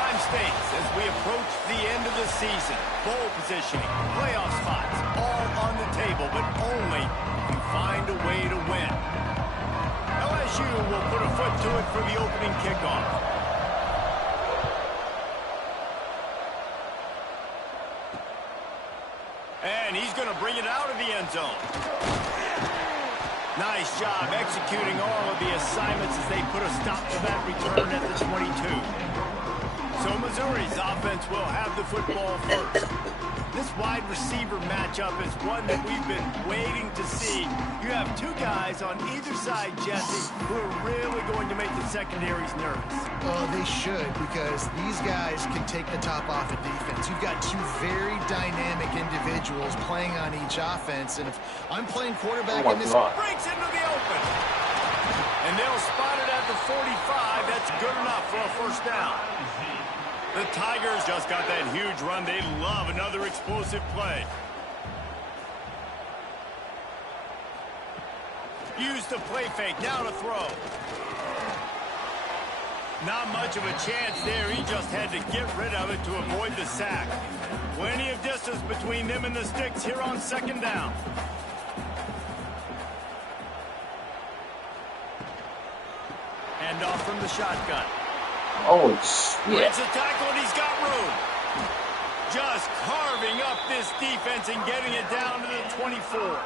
Halftime stakes as we approach the end of the season. Bowl positioning, playoff spots, all on the table, but only if you find a way to win. LSU will put a foot to it for the opening kickoff. And he's going to bring it out of the end zone. Nice job executing all of the assignments as they put a stop to that return at the 22. So Missouri's offense will have the football first. This wide receiver matchup is one that we've been waiting to see. You have two guys on either side, Jesse, who are really going to make the secondaries nervous. Oh, they should, because these guys can take the top off of defense. You've got two very dynamic individuals playing on each offense, and if I'm playing quarterback in this... Breaks into the open. And they'll spot it at the 45. That's good enough for a first down. The Tigers just got that huge run. They love another explosive play. Use the play fake. Now to throw. Not much of a chance there. He just had to get rid of it to avoid the sack. Plenty of distance between them and the sticks here on second down. Hand off from the shotgun. Oh, shit. Breaks a tackle, and he's got room. Just carving up this defense and getting it down to the 24.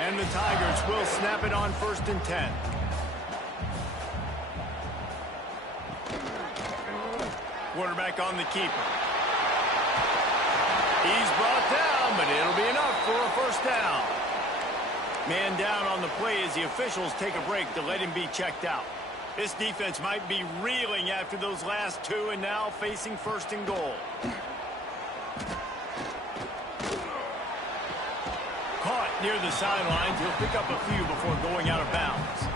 And the Tigers will snap it on 1st and 10. Quarterback on the keeper. He's brought down, but it'll be enough for a first down. Man down on the play as the officials take a break to let him be checked out. This defense might be reeling after those last two and now facing 1st and goal. Caught near the sidelines. He'll pick up a few before going out of bounds.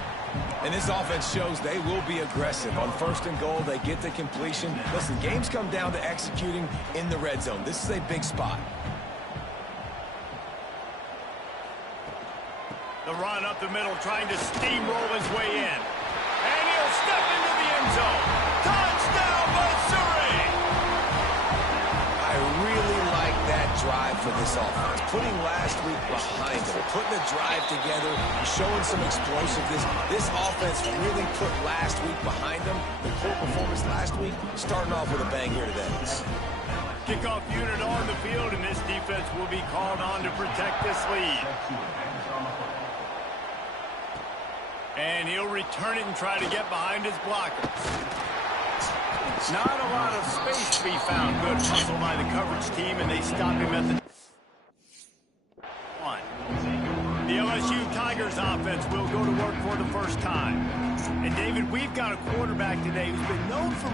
And this offense shows they will be aggressive. On 1st and goal, they get the completion. Listen, games come down to executing in the red zone. This is a big spot. The run up the middle, trying to steamroll his way in. And he'll step into the end zone. Touchdown, Missouri! I really like that drive for this offense. Putting last week behind them, putting the drive together, showing some explosiveness. This offense really put last week behind them. The poor performance last week, starting off with a bang here today. Kickoff unit on the field, and this defense will be called on to protect this lead. And he'll return it and try to get behind his blockers. Not a lot of space to be found. Good hustle by the coverage team, and they stop him at the 1. The LSU Tigers offense will go to work for the first time. And, David, we've got a quarterback today who's been known for...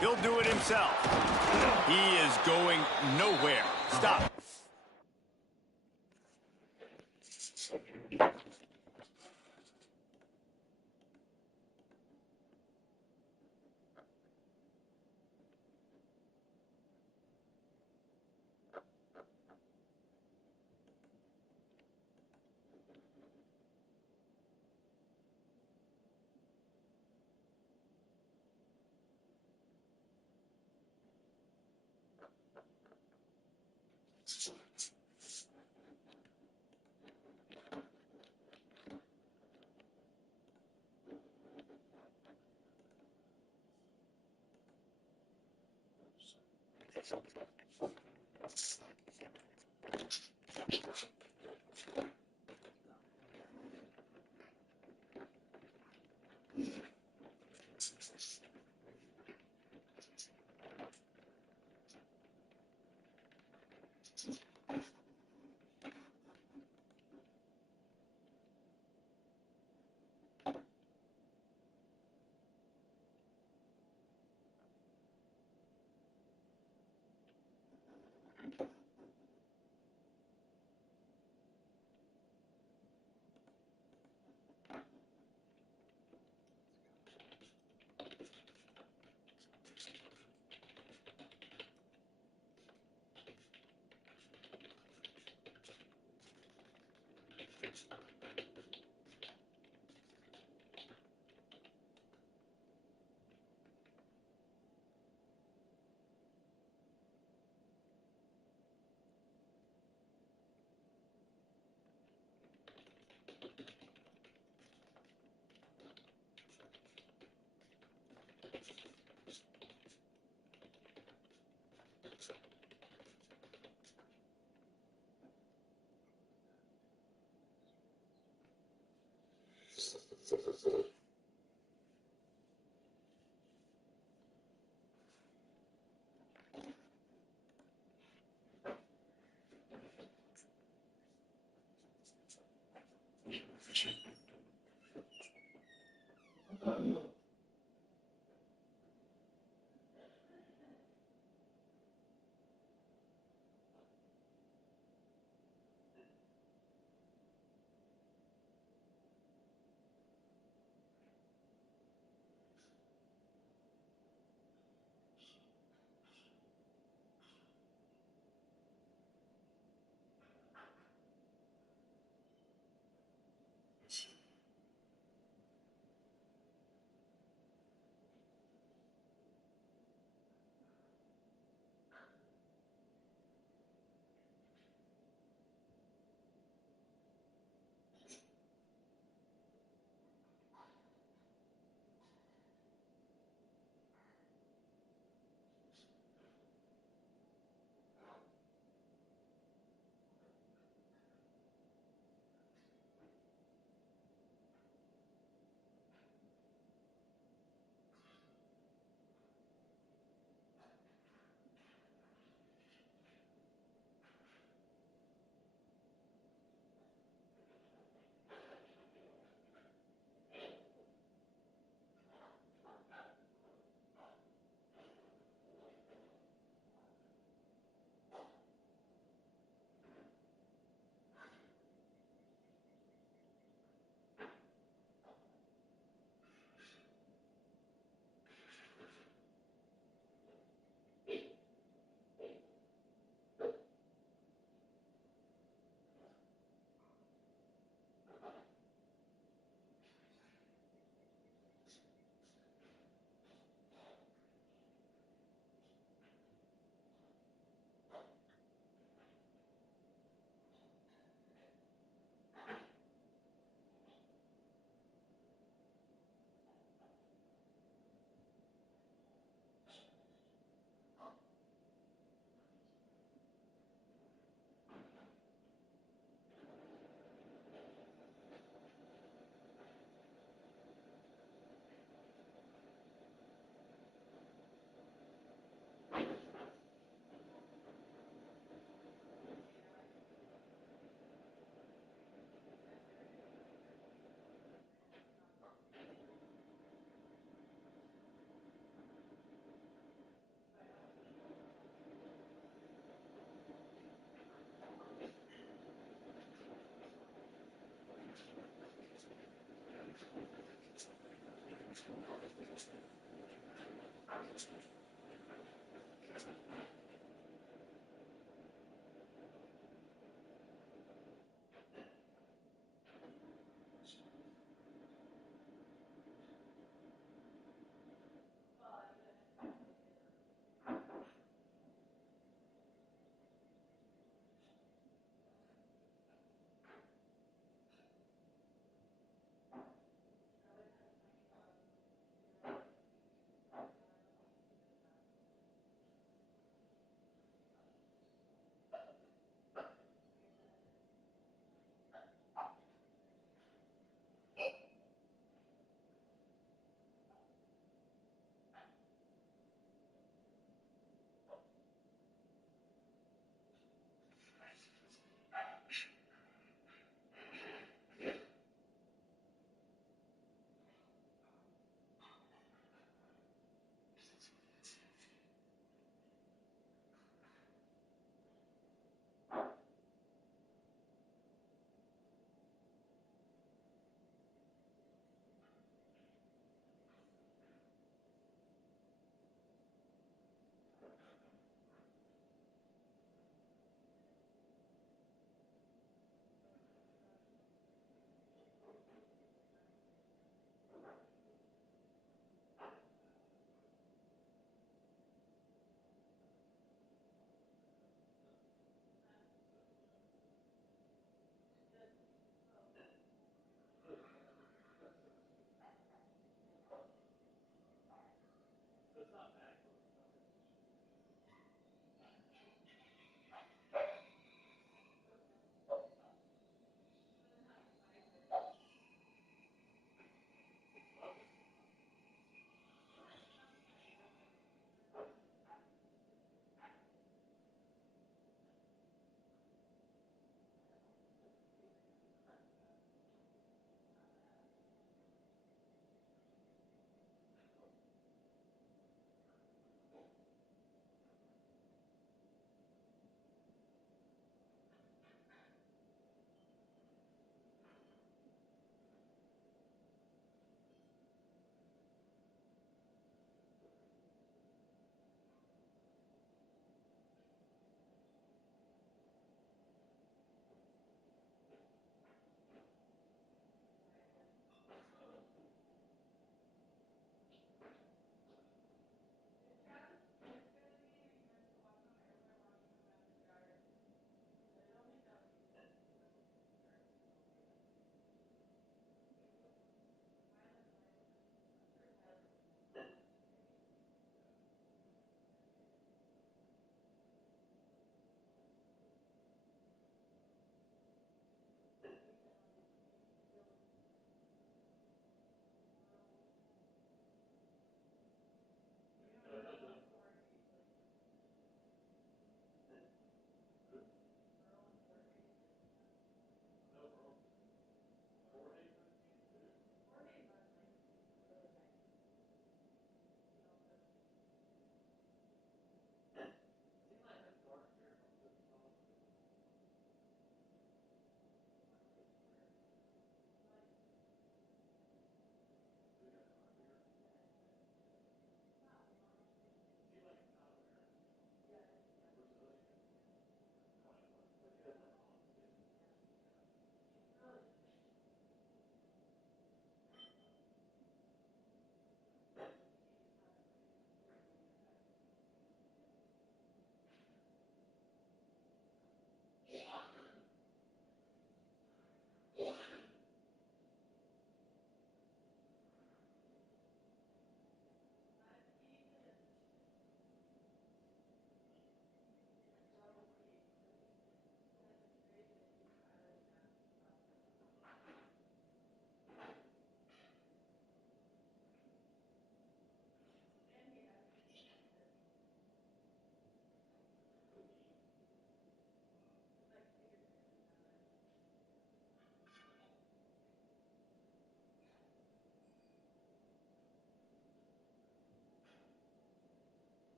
He'll do it himself. He is going nowhere. Stop.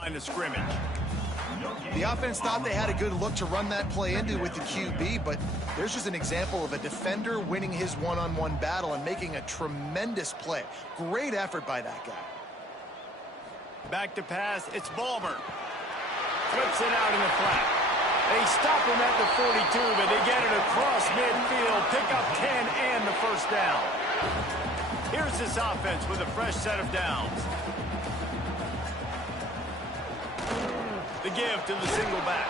Line of scrimmage. The offense thought they had a good look to run that play into with the QB, but there's just an example of a defender winning his one-on-one battle and making a tremendous play. Great effort by that guy. Back to pass, it's Balmer. Flips it out in the flat. They stop him at the 42, but they get it across midfield, pick up 10 and the first down. Here's this offense with a fresh set of downs. The give to the single back.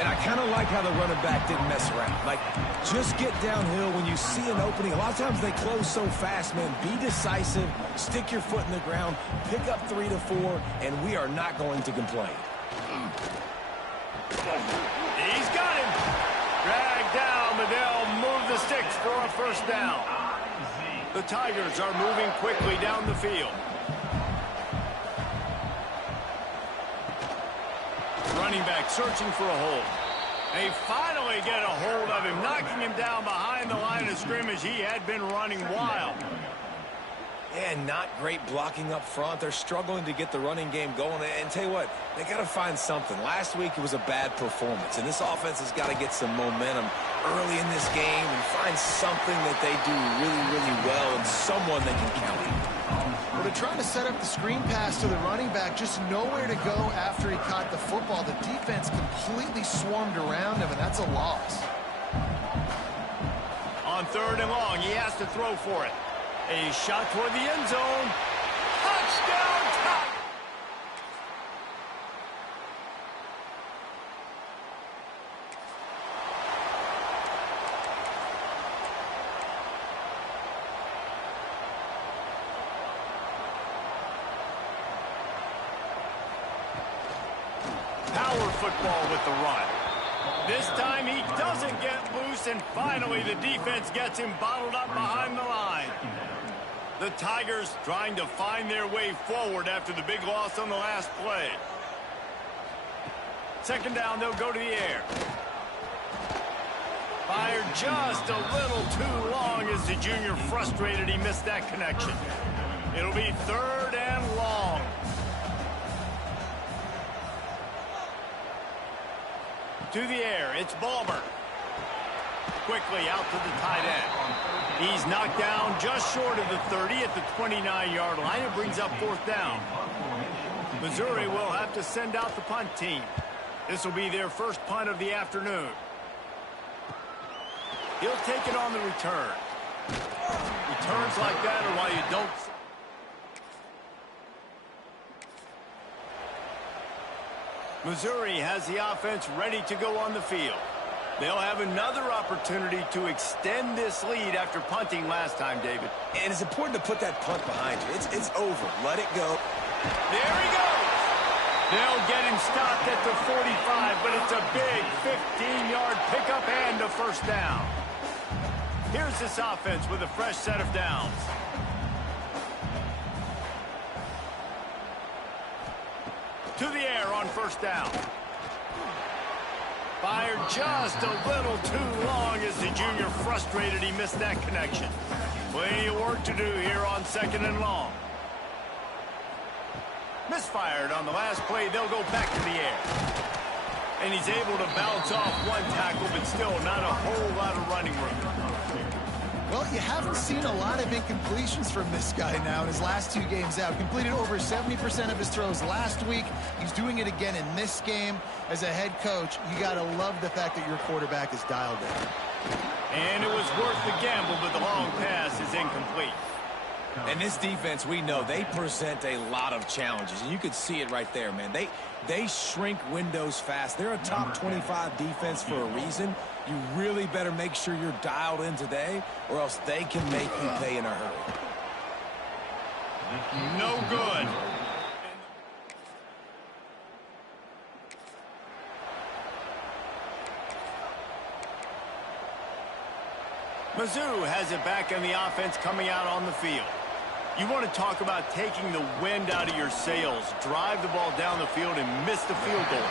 And I kind of like how the running back didn't mess around. Like, just get downhill when you see an opening. A lot of times they close so fast, man. Be decisive, stick your foot in the ground, pick up 3 to 4, and we are not going to complain. He's got him. Dragged down, but they'll move the sticks for a first down. The Tigers are moving quickly down the field. Running back searching for a hold. They finally get a hold of him, knocking him down behind the line of scrimmage. He had been running wild. And not great blocking up front. They're struggling to get the running game going. And tell you what, they got to find something. Last week it was a bad performance, and this offense has got to get some momentum early in this game and find something that they do really, really well and someone they can count on. Well, they're trying to set up the screen pass to the running back, just nowhere to go after he caught the football. The defense completely swarmed around him, and that's a loss. On 3rd and long, he has to throw for it. A shot toward the end zone. Touchdown, Tigers! Power football with the run. This time he doesn't get loose, and finally the defense gets him bottled up behind the line. The Tigers trying to find their way forward after the big loss on the last play. 2nd down, they'll go to the air. Fired just a little too long as the junior frustrated. He missed that connection. It'll be 3rd and long. To the air, it's Balmer. Quickly out to the tight end. He's knocked down just short of the 30 at the 29-yard line. It brings up 4th down. Missouri will have to send out the punt team. This will be their first punt of the afternoon. He'll take it on the return. Returns like that are why you don't... Missouri has the offense ready to go on the field. They'll have another opportunity to extend this lead after punting last time, David. And it's important to put that punt behind you. It's over. Let it go. There he goes. They'll get him stopped at the 45, but it's a big 15-yard pickup and a first down. Here's this offense with a fresh set of downs. To the air on 1st down. Fired just a little too long as the junior frustrated. He missed that connection. Plenty of work to do here on 2nd and long. Misfired on the last play. They'll go back to the air. And he's able to bounce off one tackle, but still not a whole lot of running room. Well, you haven't seen a lot of incompletions from this guy now in his last 2 games out. Completed over 70% of his throws last week. He's doing it again in this game. As a head coach, you got to love the fact that your quarterback is dialed in. And it was worth the gamble, but the long pass is incomplete. And this defense, we know, they present a lot of challenges. And you could see it right there, man. They shrink windows fast. They're a top 25 defense for a reason. You really better make sure you're dialed in today, or else they can make you pay in a hurry. No good. Mizzou has it back in the offense coming out on the field. You want to talk about taking the wind out of your sails. Drive the ball down the field and miss the field goal.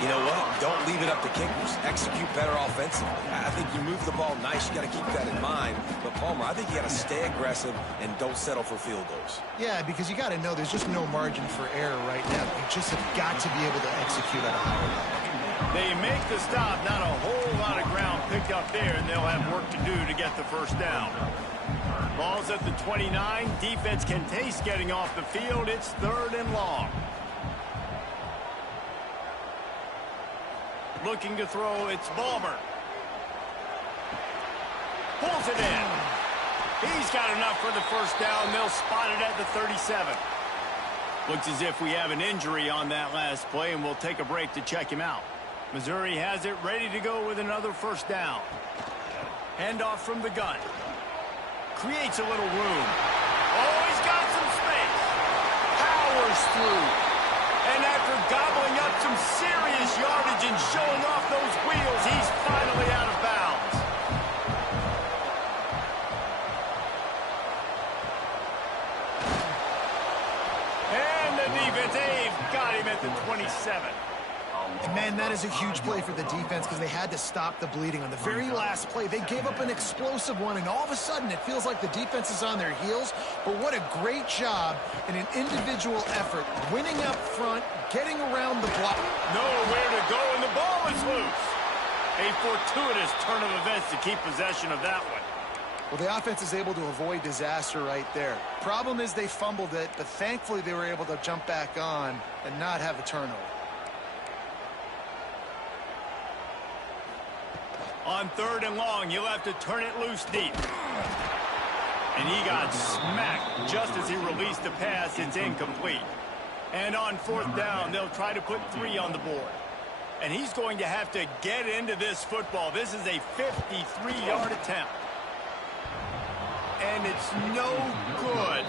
You know what? Don't leave it up to kickers. Execute better offensively. I think you move the ball nice. You got to keep that in mind. But, Palmer, I think you got to stay aggressive and don't settle for field goals. Yeah, because you got to know there's just no margin for error right now. You just have got to be able to execute at a higher level. They make the stop. Not a whole lot of ground picked up there, and they'll have work to do to get the first down. Ball's at the 29. Defense can taste getting off the field. It's 3rd and long. Looking to throw, it's Balmer. Pulls it in. He's got enough for the first down. They'll spot it at the 37. Looks as if we have an injury on that last play, and we'll take a break to check him out. Missouri has it ready to go with another first down. Handoff from the gun. Creates a little room. Oh, he's got some space. Powers through. And after gobbling up some serious yardage and showing off those wheels, he's finally out of bounds. And the defense, they've got him at the 27. And man, that is a huge play for the defense because they had to stop the bleeding. On the very last play, they gave up an explosive one, and all of a sudden it feels like the defense is on their heels. But what a great job in an individual effort, winning up front, getting around the block. Nowhere to go, and the ball is loose. A fortuitous turn of events to keep possession of that one. Well, the offense is able to avoid disaster right there. Problem is they fumbled it, but thankfully they were able to jump back on and not have a turnover. On 3rd and long, you'll have to turn it loose deep. And he got smacked just as he released the pass. It's incomplete. And on 4th down, they'll try to put 3 on the board. And he's going to have to get into this football. This is a 53-yard attempt. And it's no good.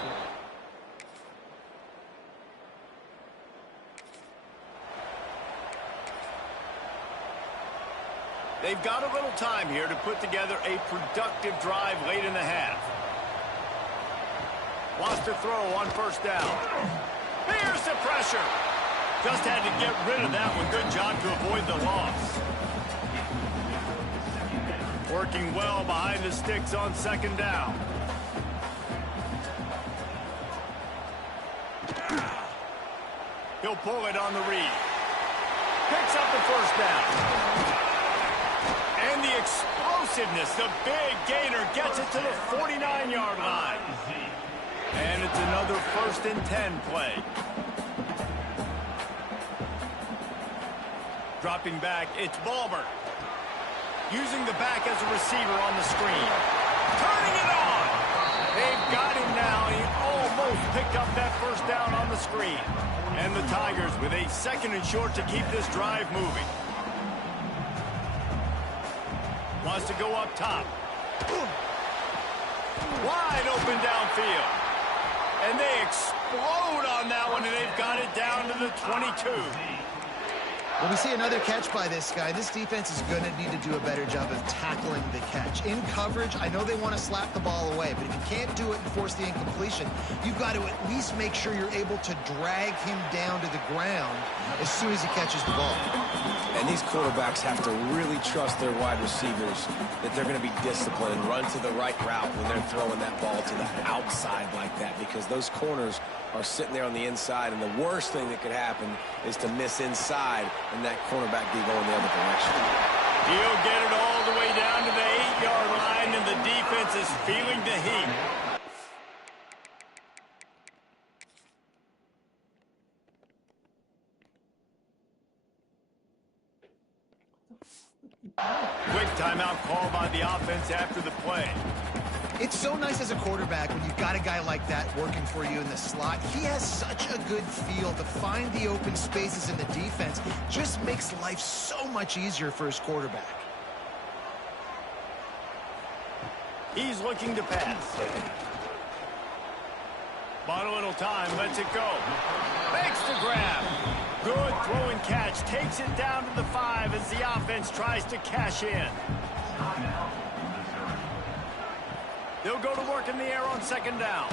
They've got a little time here to put together a productive drive late in the half. Wants to throw on 1st down. Here's the pressure. Just had to get rid of that one. Good job to avoid the loss. Working well behind the sticks on 2nd down. He'll pull it on the read. Picks up the 1st down. And the explosiveness, the big gainer gets it to the 49-yard line. And it's another 1st and 10 play. Dropping back, it's Balmer. Using the back as a receiver on the screen. Turning it on. They've got him now. He almost picked up that 1st down on the screen. And the Tigers with a 2nd and short to keep this drive moving. Wants to go up top. Wide open downfield. And they explode on that one, and they've got it down to the 22. When we see another catch by this guy, this defense is going to need to do a better job of tackling the catch. In coverage, I know they want to slap the ball away, but if you can't do it and force the incompletion, you've got to at least make sure you're able to drag him down to the ground as soon as he catches the ball. And these quarterbacks have to really trust their wide receivers that they're going to be disciplined and run to the right route when they're throwing that ball to the outside like that, because those corners are sitting there on the inside, and the worst thing that could happen is to miss inside and that cornerback be going the other direction. He'll get it all the way down to the 8-yard line, and the defense is feeling the heat. Quick timeout call by the offense after the play. It's so nice as a quarterback when you've got a guy like that working for you in the slot. He has such a good feel to find the open spaces in the defense. Just makes life so much easier for his quarterback. He's looking to pass. Bought a little time, lets it go. Makes the grab. Good throw and catch. Takes it down to the 5 as the offense tries to cash in. They'll go to work in the air on second down.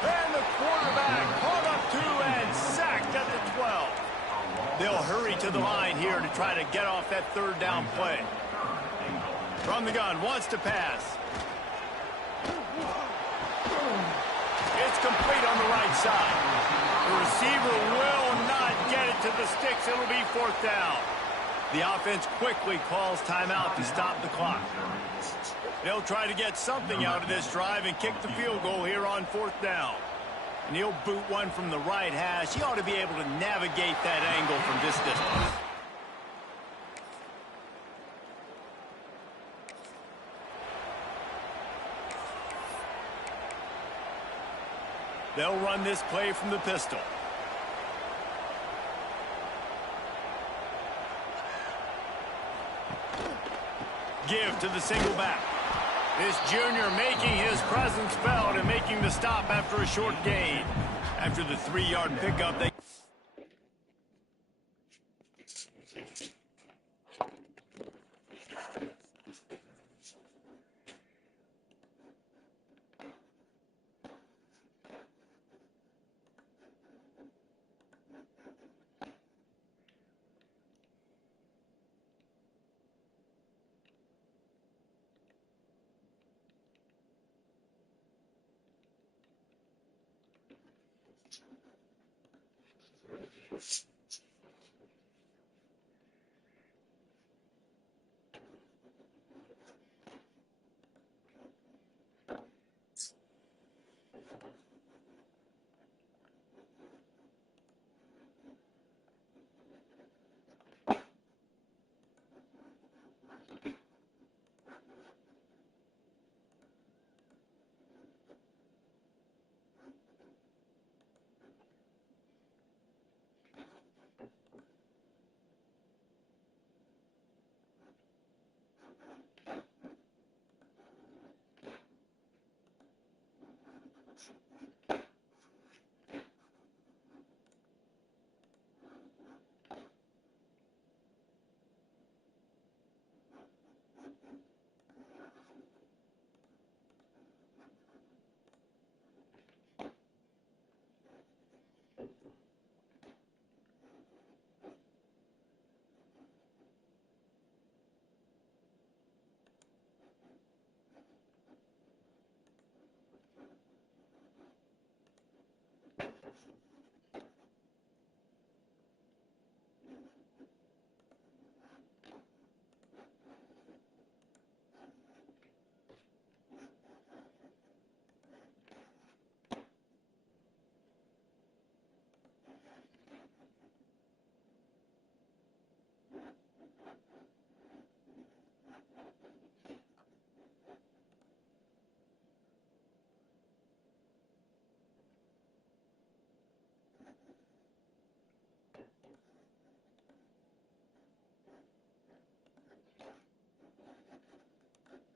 And the quarterback caught up to and sacked at the 12. They'll hurry to the line here to try to get off that third down play. From the gun, wants to pass. It's complete on the right side. The receiver will not get it to the sticks. It'll be fourth down. The offense quickly calls timeout to stop the clock. They'll try to get something out of this drive and kick the field goal here on fourth down. And he'll boot one from the right hash. He ought to be able to navigate that angle from this distance. They'll run this play from the pistol. Give to the single back. This junior making his presence felt and making the stop after a short gain. After the 3-yard pickup, they...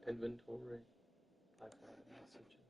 Inventory pipeline messaging.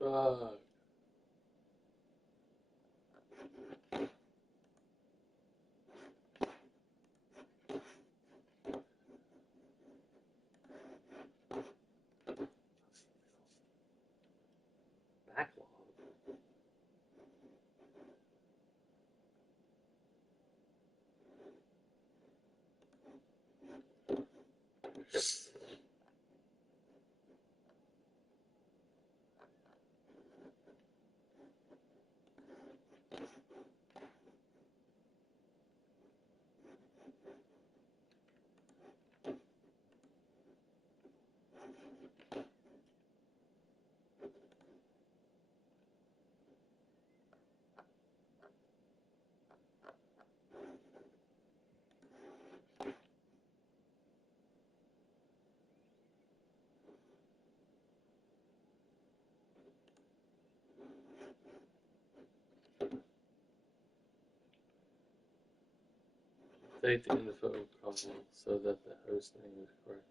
Backlog. Update the info column so that the host name is correct.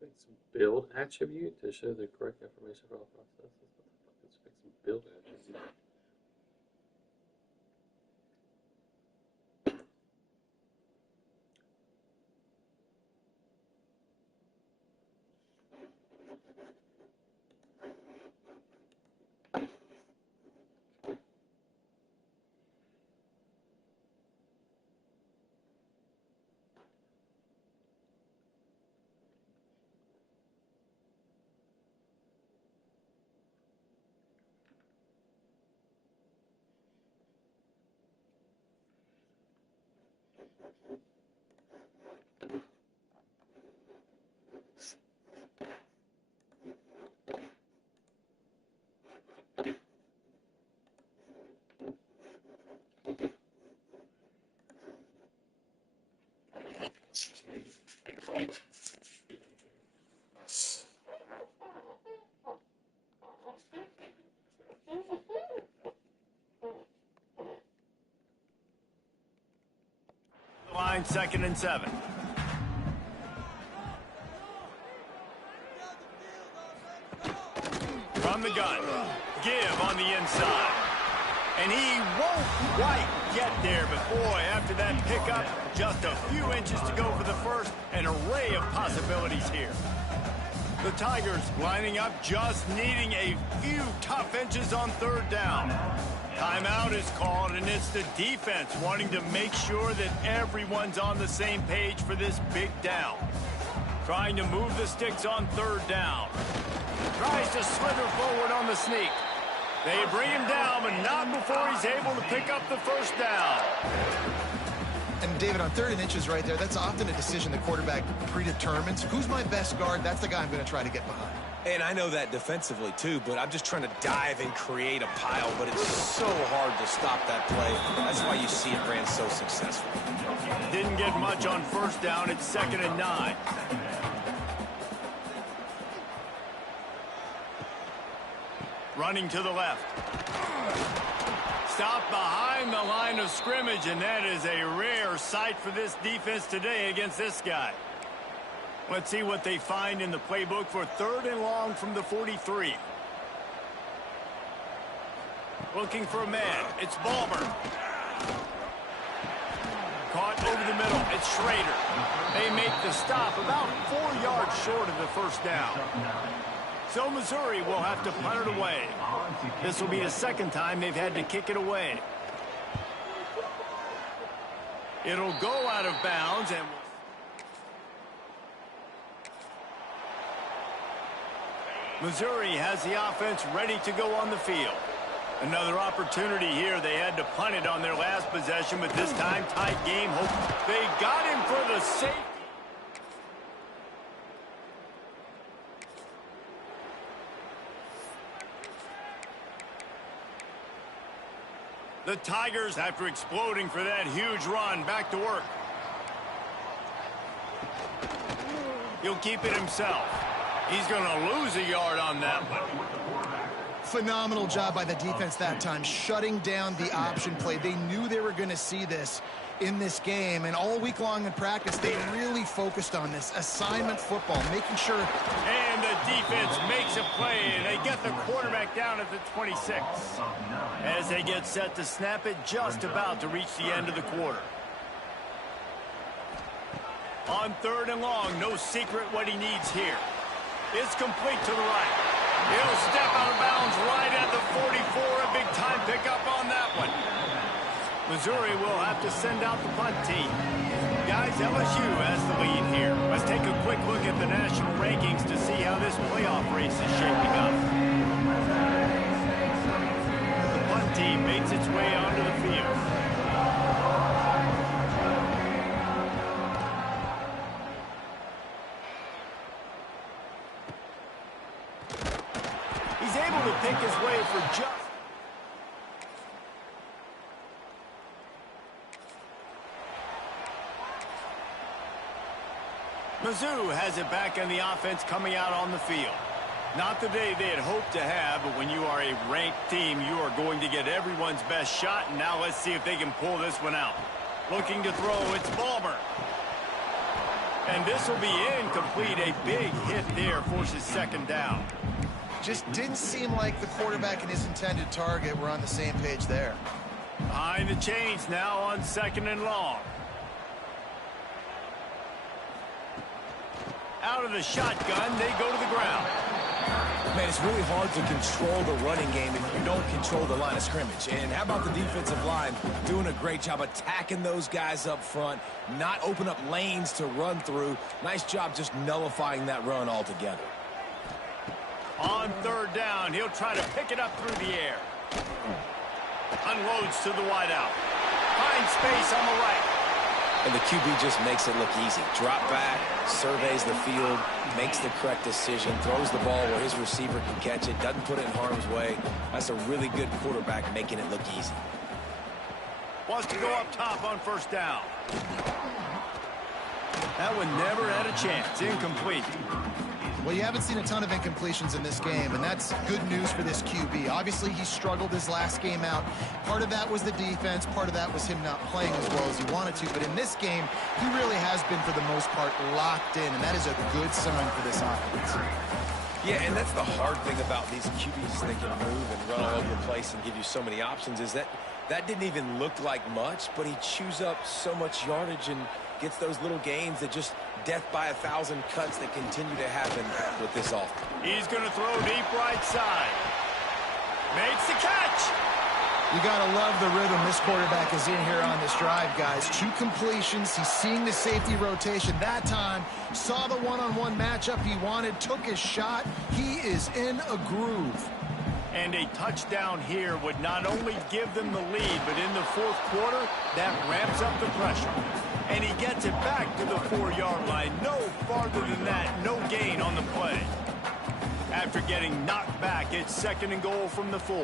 Fix build attribute to show the correct information for all processes. What the fuck is fix build attribute? Line 2nd and 7. From the gun, give on the inside. And he won't quite get there, but boy, after that pickup, just a few inches to go for the first, an array of possibilities here. The Tigers lining up, just needing a few tough inches on 3rd down. Timeout is called, and it's the defense wanting to make sure that everyone's on the same page for this big down. Trying to move the sticks on 3rd down. Tries to slither forward on the sneak. They bring him down, but not before he's able to pick up the 1st down. And David, on 3rd and inches right there, that's often a decision the quarterback predetermines. Who's my best guard? That's the guy I'm going to try to get behind. And I know that defensively, too, but I'm just trying to dive and create a pile, but it's so hard to stop that play. That's why you see it ran so successful. Didn't get much on 1st down. It's 2nd and 9. Running to the left. Stop behind the line of scrimmage, and that is a rare sight for this defense today against this guy. Let's see what they find in the playbook for 3rd and long from the 43. Looking for a man. It's Balmer. Caught over the middle. It's Schrader. They make the stop about 4 yards short of the 1st down. So Missouri will have to punt it away. This will be the 2nd time they've had to kick it away. It'll go out of bounds, and Missouri has the offense ready to go on the field. Another opportunity here. They had to punt it on their last possession, but this time tight game. They got him for the safety. The Tigers, after exploding for that huge run, back to work. He'll keep it himself. He's going to lose a yard on that one. Phenomenal job by the defense that time, shutting down the option play. They knew they were going to see this in this game, and all week long in practice, they really focused on this assignment football, making sure. And the defense makes a play, and they get the quarterback down at the 26. As they get set to snap it, just about to reach the end of the quarter. On 3rd and long, no secret what he needs here. It's complete to the right. He'll step out of bounds right at the 44. A big-time pickup on that one. Missouri will have to send out the punt team. Guys, LSU has the lead here. Let's take a quick look at the national rankings to see how this playoff race is shaping up. The punt team makes its way onto the field. He's able to pick his way for just... Mizzou has it back in the offense coming out on the field. Not the day they had hoped to have, but when you are a ranked team, you are going to get everyone's best shot, and now let's see if they can pull this one out. Looking to throw, it's Balmer. And this will be incomplete. A big hit there forces 2nd down. Just didn't seem like the quarterback and his intended target were on the same page there. Behind the chains now on 2nd and long. Out of the shotgun, they go to the ground. Man, it's really hard to control the running game if you don't control the line of scrimmage. And how about the defensive line doing a great job attacking those guys up front, not open up lanes to run through. Nice job just nullifying that run altogether. On 3rd down, he'll try to pick it up through the air. Unloads to the wideout. Finds space on the right. And the QB just makes it look easy. Drop back, surveys the field, makes the correct decision, throws the ball where his receiver can catch it, doesn't put it in harm's way. That's a really good quarterback making it look easy. Wants to go up top on 1st down. That one never had a chance. Incomplete. Well, you haven't seen a ton of incompletions in this game, and that's good news for this QB. Obviously, he struggled his last game out. Part of that was the defense. Part of that was him not playing as well as he wanted to. But in this game, he really has been, for the most part, locked in, and that is a good sign for this offense. Yeah, and that's the hard thing about these QBs that can move and run all over the place and give you so many options is that didn't even look like much, but he chews up so much yardage and gets those little gains that just death by 1,000 cuts that continue to happen with this offense. He's going to throw deep right side. Makes the catch. You got to love the rhythm this quarterback is in here on this drive, guys. 2 completions. He's seeing the safety rotation. That time, saw the one-on-one matchup he wanted, took his shot. He is in a groove. And a touchdown here would not only give them the lead, but in the fourth quarter, that ramps up the pressure. And he gets it back to the 4-yard line. No farther than that, no gain on the play. After getting knocked back, it's 2nd and goal from the 4.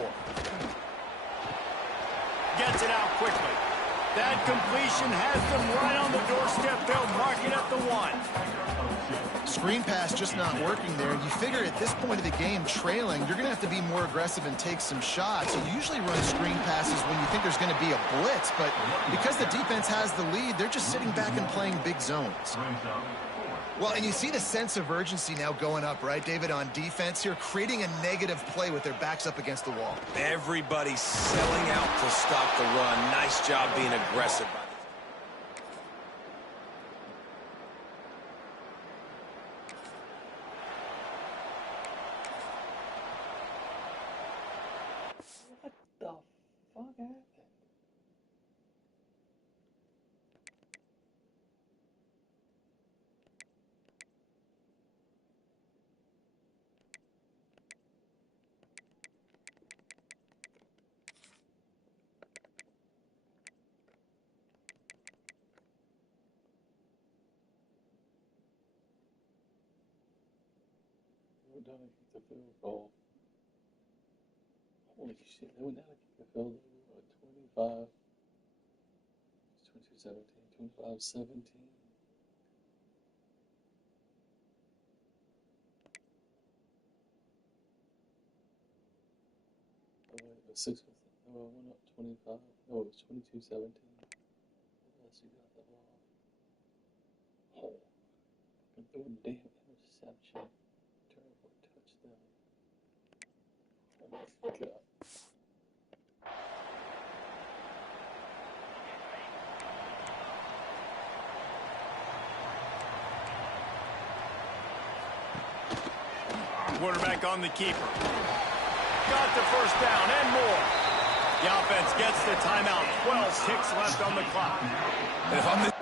Gets it out quickly. That completion has them right on the doorstep. They'll mark it at the 1. Screen pass just not working there. You figure at this point of the game, trailing, you're going to have to be more aggressive and take some shots. You usually run screen passes when you think there's going to be a blitz, but because the defense has the lead, they're just sitting back and playing big zones. Well, and you see the sense of urgency now going up, right, David, on defense here, creating a negative play with their backs up against the wall. Everybody's selling out to stop the run. Nice job being aggressive. What the fuck happened? They went down and kicked the field goal. Holy shit, they went down and kicked the field goal. 25. It's 22-17, 25-17. Oh, wait, the 6 was, no, I went up 25. No, it was 22-17. LSU got the ball. Oh, I threw a damn interception. Turn for a touchdown. Oh my god. Quarterback on the keeper. Got the first down and more. The offense gets the timeout. 12 ticks left on the clock. And if I'm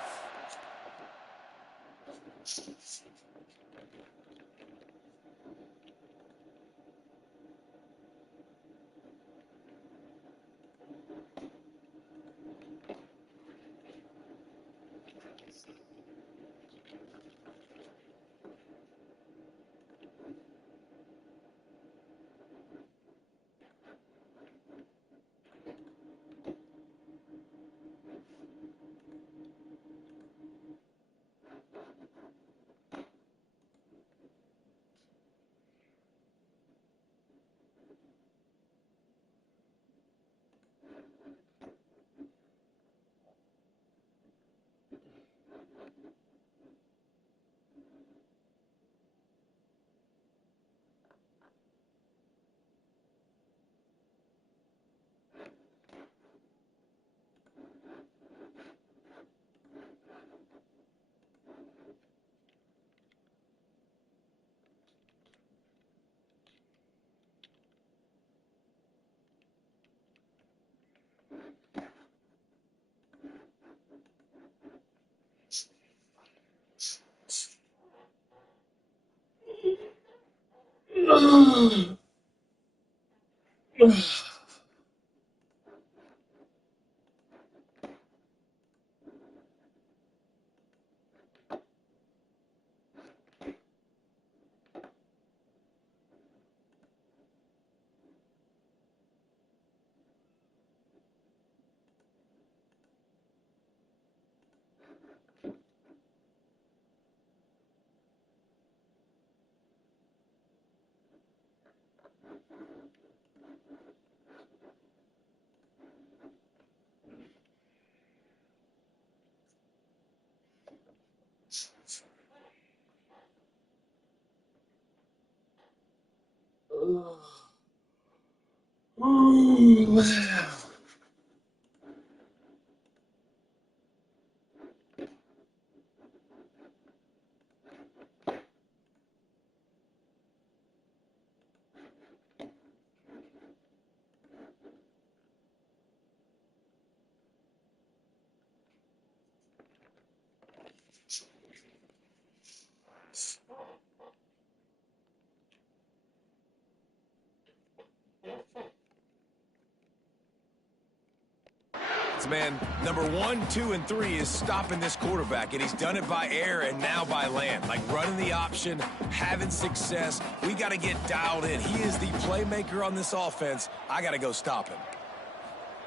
Man, number 1, 2, and 3 is stopping this quarterback, and he's done it by air and now by land. Like running the option, having success. We got to get dialed in. He is the playmaker on this offense. I got to go stop him.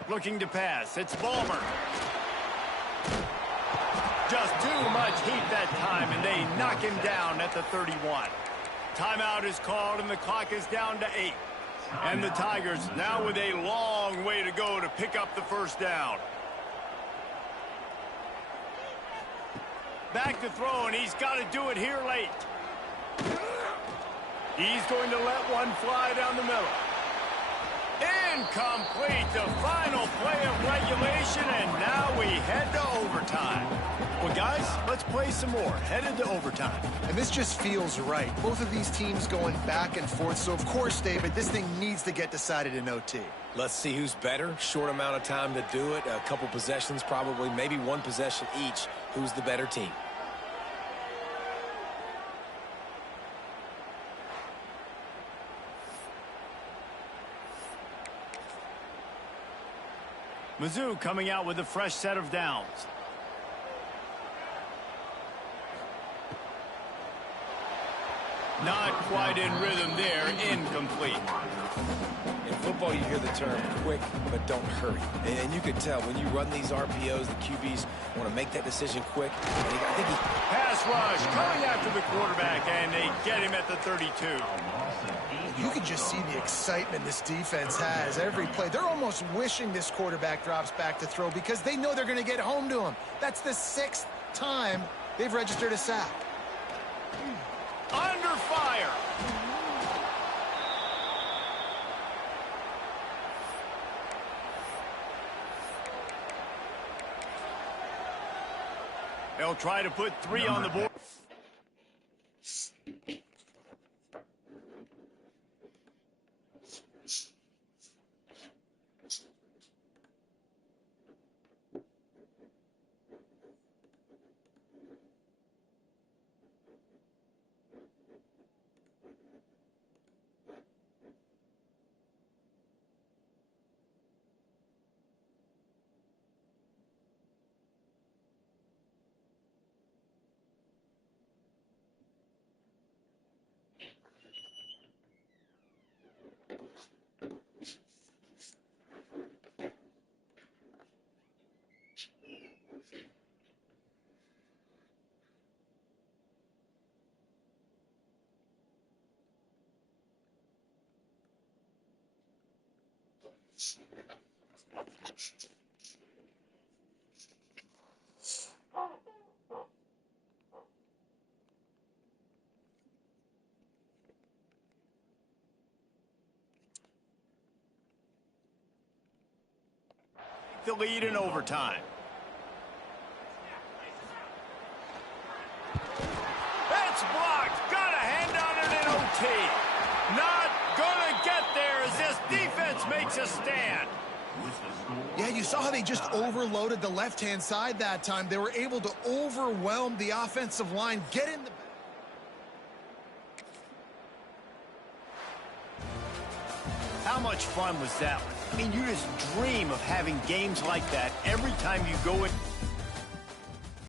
Looking to pass. It's Ballmer. Just too much heat that time, and they knock him down at the 31. Timeout is called, and the clock is down to 8. And the Tigers now with a long way to go to pick up the first down. Back to throw, and he's got to do it here late. He's going to let one fly down the middle. Incomplete, the final play of regulation, and now we head to overtime. Well, guys, let's play some more. Headed to overtime. And this just feels right. Both of these teams going back and forth. So, of course, David, this thing needs to get decided in OT. Let's see who's better. Short amount of time to do it. A couple possessions probably, maybe one possession each. Who's the better team? Mizzou coming out with a fresh set of downs. Not quite in rhythm there. Incomplete. In football, you hear the term quick, but don't hurry. And you can tell when you run these RPOs, the QBs want to make that decision quick. I think he... Pass rush coming after the quarterback, and they get him at the 32. You can just see the excitement this defense has every play. They're almost wishing this quarterback drops back to throw because they know they're going to get home to him. That's the 6th time they've registered a sack. Under fire. They'll try to put 3 on the board. The lead in overtime. That's blocked. Got a hand on it in OT. Not gonna get there as this defense makes a stand. Yeah, you saw how they just overloaded the left-hand side that time. They were able to overwhelm the offensive line, get in the... How much fun was that one? I mean, you just dream of having games like that every time you go in.